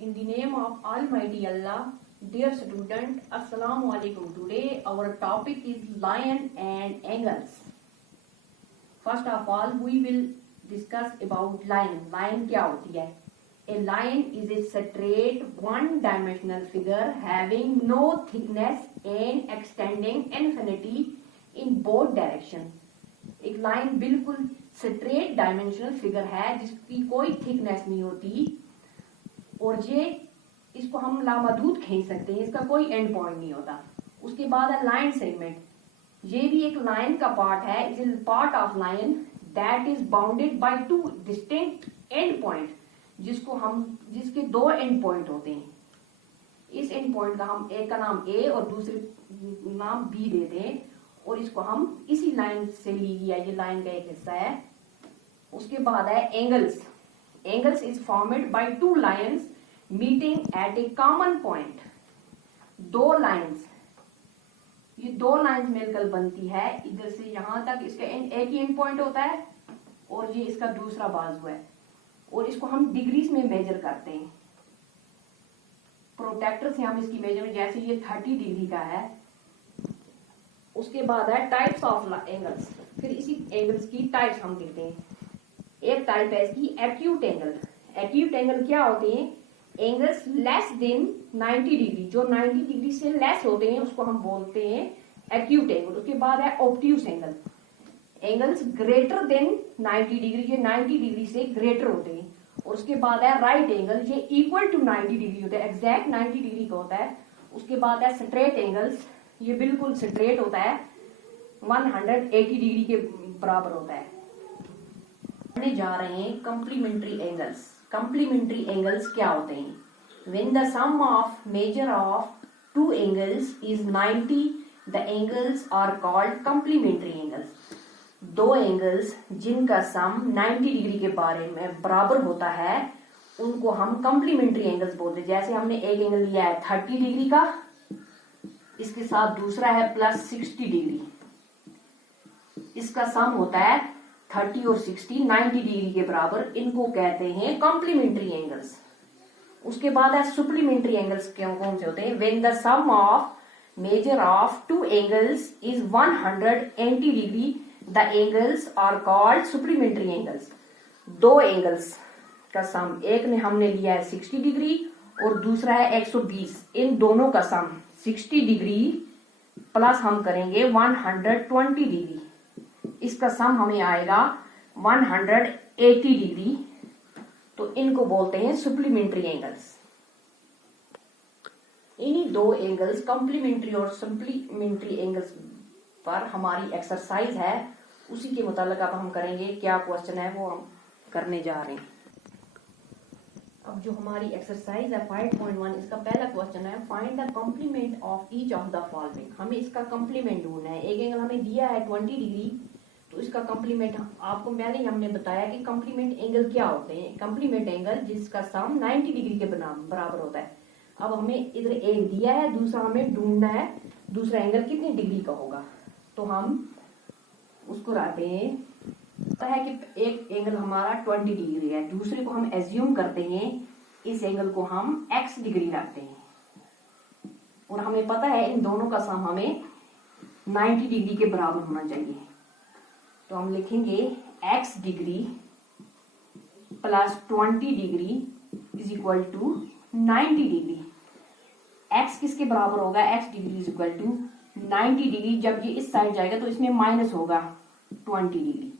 In the name of Almighty Allah, dear student, Assalamu alaikum. Today our topic is lion and angles. First of all, we will discuss about lion. Lion क्या होती है? A lion is a straight one-dimensional figure having no thickness and extending infinity in both directions. एक line बिल्कुल straight dimensional figure है जिसकी कोई thickness नहीं होती और ये इसको हम लामहदूद खींच सकते हैं, इसका कोई एंड पॉइंट नहीं होता। उसके बाद है लाइन सेगमेंट। ये भी एक लाइन का पार्ट है। It is part of line that is bounded by two distinct and point, जिसके दो एंड पॉइंट होते हैं। इस एंड पॉइंट का हम एक का नाम ए और दूसरे नाम बी देते हैं और इसको हम इसी लाइन से ली गया, ये लाइन का एक हिस्सा है। उसके बाद है angles. Angles is formed by two lines meeting at A common point. दो लाइंस, ये दो लाइंस मिलकर बनती है। इधर से यहां तक इसका एक ही एंड पॉइंट होता है और ये इसका दूसरा बाजू है और इसको हम डिग्रीज में मेजर करते हैं। प्रोटेक्टर से हम इसकी मेजरमेंट, जैसे ये 30 डिग्री का है। उसके बाद है टाइप्स ऑफ एंगल्स। फिर इसी एंगल्स की टाइप्स हम देखते हैं। एक टाइप है इसकी एक्यूट एंगल। एक्यूट एंगल क्या होते हैं? एंगल्स लेस देन 90 डिग्री, जो 90 डिग्री से लेस होते हैं उसको हम बोलते हैं एक्यूट एंगल। उसके बाद है obtuse angle. Angles greater than 90 degree, ये 90 डिग्री से ग्रेटर होते हैं। और उसके बाद है राइट एंगल, ये इक्वल टू 90 डिग्री होता है, एग्जैक्ट 90 डिग्री का होता है। उसके बाद है स्ट्रेट एंगल्स, ये बिल्कुल स्ट्रेट होता है, 180 डिग्री के बराबर होता है। पढ़ने जा रहे हैं कॉम्प्लीमेंट्री एंगल्स। कॉम्प्लीमेंट्री एंगल्स क्या होते हैं? When the sum of measure of two angles is 90, the angles are called complementary angles. दो एंगल्स जिनका सम 90 डिग्री के बारे में बराबर होता है उनको हम कॉम्प्लीमेंट्री एंगल्स बोलते हैं। जैसे हमने एक एंगल लिया है 30 डिग्री का, इसके साथ दूसरा है प्लस 60 डिग्री, इसका सम होता है 30 और 60 90 डिग्री के बराबर। इनको कहते हैं कॉम्प्लीमेंट्री एंगल्स। उसके बाद है सप्लीमेंट्री एंगल्स। कौन से होते हैं? When the sum of measure of two angles is 180 degree, the angles are called supplementary angles. दो एंगल्स का सम, एक में हमने लिया है 60 डिग्री और दूसरा है 120, इन दोनों का सम 60 डिग्री प्लस हम करेंगे 120 डिग्री, इसका सम हमें आएगा 180 डिग्री। तो इनको बोलते हैं सप्लीमेंट्री एंगल्स। इन्हीं दो एंगल्स कॉम्प्लीमेंट्री और सप्लीमेंट्री एंगल्स पर हमारी एक्सरसाइज है, उसी के मुताबिक अब हम करेंगे। क्या क्वेश्चन है वो हम करने जा रहे हैं। अब जो हमारी एक्सरसाइज है 5.1, इसका पहला क्वेश्चन है find the complement of each of the following. हमें इसका कॉम्प्लीमेंट ढूंढना है। एक एंगल हमें दिया है 20 डिग्री, तो इसका कॉम्प्लीमेंट आपको पहले ही हमने बताया कि कॉम्प्लीमेंट एंगल क्या होते हैं। कॉम्प्लीमेंट एंगल जिसका सम 90 डिग्री के बराबर होता है। अब हमें इधर एक दिया है, दूसरा हमें ढूंढना है दूसरा एंगल कितने डिग्री का होगा। तो हम उसको रखते हैं, पता है कि एक एंगल हमारा 20 डिग्री है, दूसरे को हम एज्यूम करते हैं इस एंगल को हम x डिग्री रखते हैं और हमें पता है इन दोनों का सम हमें 90 डिग्री के बराबर होना चाहिए। तो हम लिखेंगे x degree plus 20 degree is equal to 90 degree. x किसके बराबर होगा? x degree is equal to 90 degree. जब ये इस साइड जाएगा तो इसमें माइनस होगा 20 degree.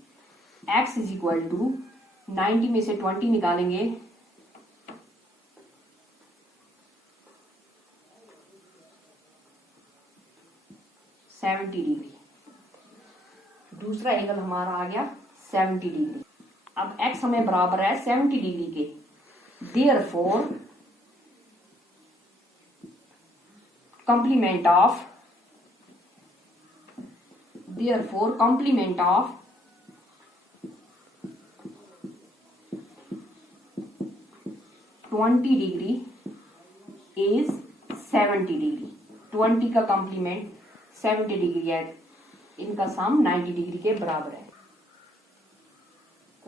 x is equal to 90 में से 20 निकालेंगे 70 डिग्री। दूसरा एंगल हमारा आ गया 70 डिग्री। अब x हमें बराबर है 70 डिग्री के। Therefore complement of 20 degree is 70 degree. 20 का कॉम्प्लीमेंट 70 डिग्री है, इनका सम 90 डिग्री के बराबर है।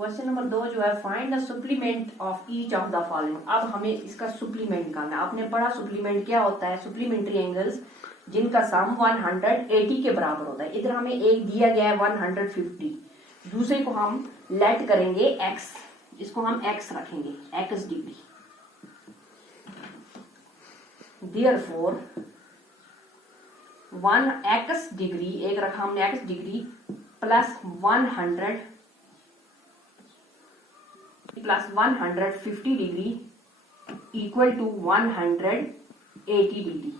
क्वेश्चन नंबर 2 जो है find the supplement of each of the following. अब हमें इसका सप्लीमेंट निकालना है। आपने पढ़ा सप्लीमेंट क्या होता है, सप्लीमेंट्री एंगल्स जिनका सम 180 के बराबर होता है। इधर हमें एक दिया गया है 150, दूसरे को हम लेट करेंगे x, इसको हम x रखेंगे x degree. Therefore 1x degree, एक रखा हमने x degree plus 150 degree equal to 180 degree.